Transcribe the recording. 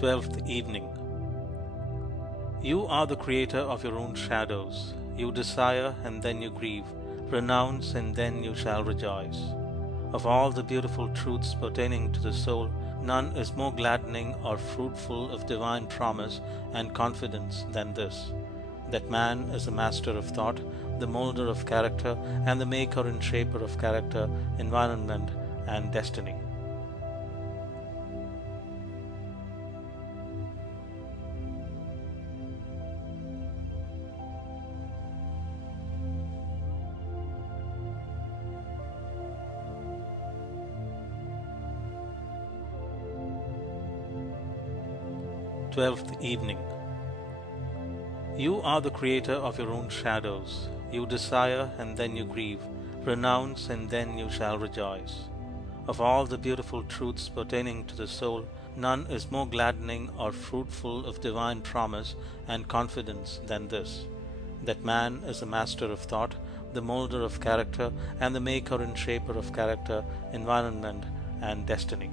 Twelfth Evening. You are the creator of your own shadows. You desire and then you grieve, renounce and then you shall rejoice. Of all the beautiful truths pertaining to the soul, none is more gladdening or fruitful of divine promise and confidence than this, that man is the master of thought, the molder of character, and the maker and shaper of character, environment, and destiny. Twelfth Evening. You are the creator of your own shadows. You desire and then you grieve, renounce and then you shall rejoice. Of all the beautiful truths pertaining to the soul, none is more gladdening or fruitful of divine promise and confidence than this, that man is the master of thought, the molder of character, and the maker and shaper of character, environment, and destiny.